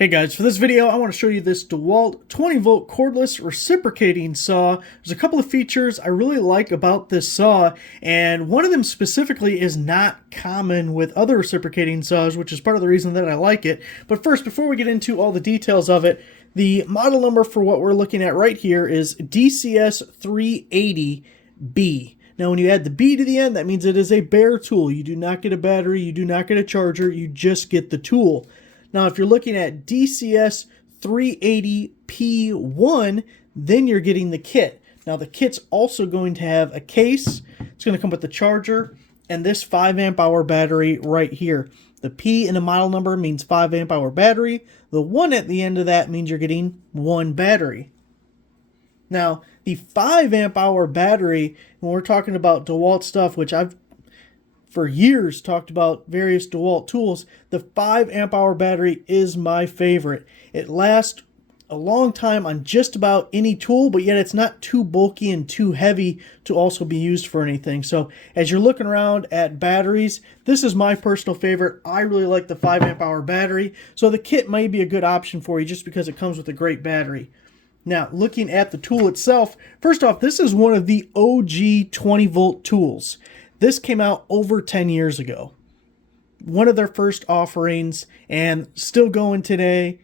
Hey guys, for this video I want to show you this DeWALT 20 volt cordless reciprocating saw. There's a couple of features I really like about this saw, and one of them specifically is not common with other reciprocating saws, which is part of the reason that I like it. But first, before we get into all the details of it, the model number for what we're looking at right here is DCS380B. Now when you add the B to the end, that means it is a bare tool. You do not get a battery, you do not get a charger, you just get the tool. Now, if you're looking at DCS380P1, then you're getting the kit. Now, the kit's also going to have a case. It's going to come with the charger and this 5 amp hour battery right here. The P in the model number means 5 amp hour battery. The 1 at the end of that means you're getting 1 battery. Now, the 5 amp hour battery, when we're talking about DeWALT stuff, which I've for years talked about various DeWALT tools, the 5 amp hour battery is my favorite. It lasts a long time on just about any tool, but yet it's not too bulky and too heavy to also be used for anything. So as you're looking around at batteries, this is my personal favorite. I really like the 5 amp hour battery. So the kit may be a good option for you just because it comes with a great battery. Now, looking at the tool itself, first off, this is one of the OG 20 volt tools. This came out over 10 years ago. One of their first offerings and still going today.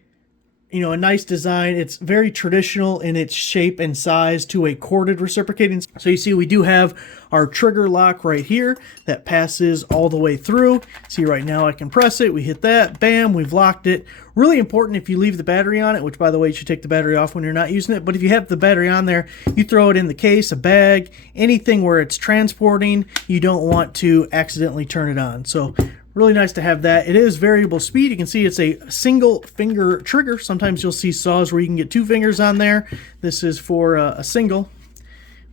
You know, a nice design. It's very traditional in its shape and size to a corded reciprocating. So you see we do have our trigger lock right here that passes all the way through. See right now I can press it. We hit that. Bam, we've locked it. Really important if you leave the battery on it, which by the way you should take the battery off when you're not using it. But if you have the battery on there, you throw it in the case, a bag, anything where it's transporting, you don't want to accidentally turn it on. So really nice to have that. It is variable speed. You can see it's a single finger trigger. Sometimes you'll see saws where you can get 2 fingers on there. This is for a single.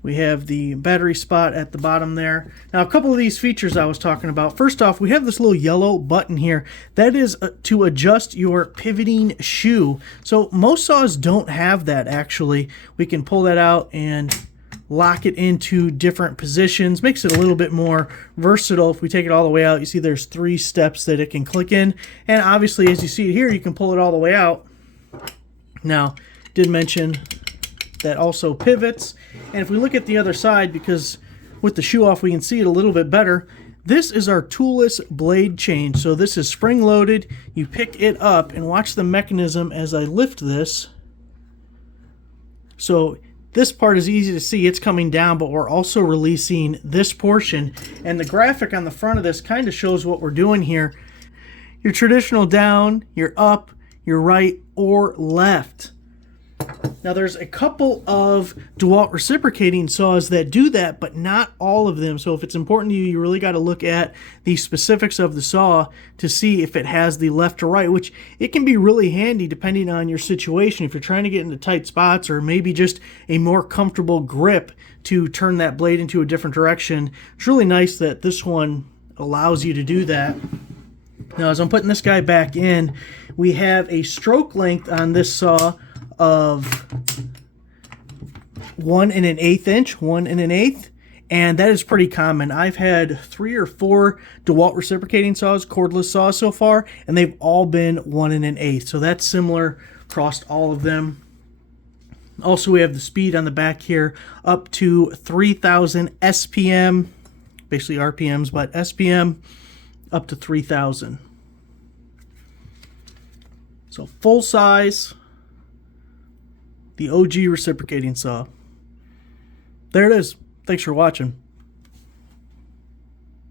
We have the battery spot at the bottom there. Now, a couple of these features I was talking about. First off, we have this little yellow button here. That is to adjust your pivoting shoe. So most saws don't have that, actually. We can pull that out and lock it into different positions. Makes it a little bit more versatile. If we take it all the way out, you see there's 3 steps that it can click in. And obviously, as you see here, you can pull it all the way out. Now, did mention that also pivots. And if we look at the other side, because with the shoe off we can see it a little bit better, this is our toolless blade change. So this is spring loaded. You pick it up and watch the mechanism as I lift this. So this part is easy to see. It's coming down, but we're also releasing this portion. And the graphic on the front of this kind of shows what we're doing here. Your traditional down, your up, your right, or left. Now there's a couple of DeWALT reciprocating saws that do that, but not all of them. So if it's important to you, you really got to look at the specifics of the saw to see if it has the left or right, which it can be really handy depending on your situation. If you're trying to get into tight spots or maybe just a more comfortable grip to turn that blade into a different direction, it's really nice that this one allows you to do that. Now as I'm putting this guy back in, we have a stroke length on this saw of 1 1/8 inch, 1 1/8, and that is pretty common. I've had 3 or 4 DeWALT reciprocating saws, cordless saws so far, and they've all been 1 1/8, so that's similar across all of them. Also, we have the speed on the back here up to 3,000 SPM, basically RPMs, but SPM up to 3,000. So full size, the OG reciprocating saw. There it is. Thanks for watching.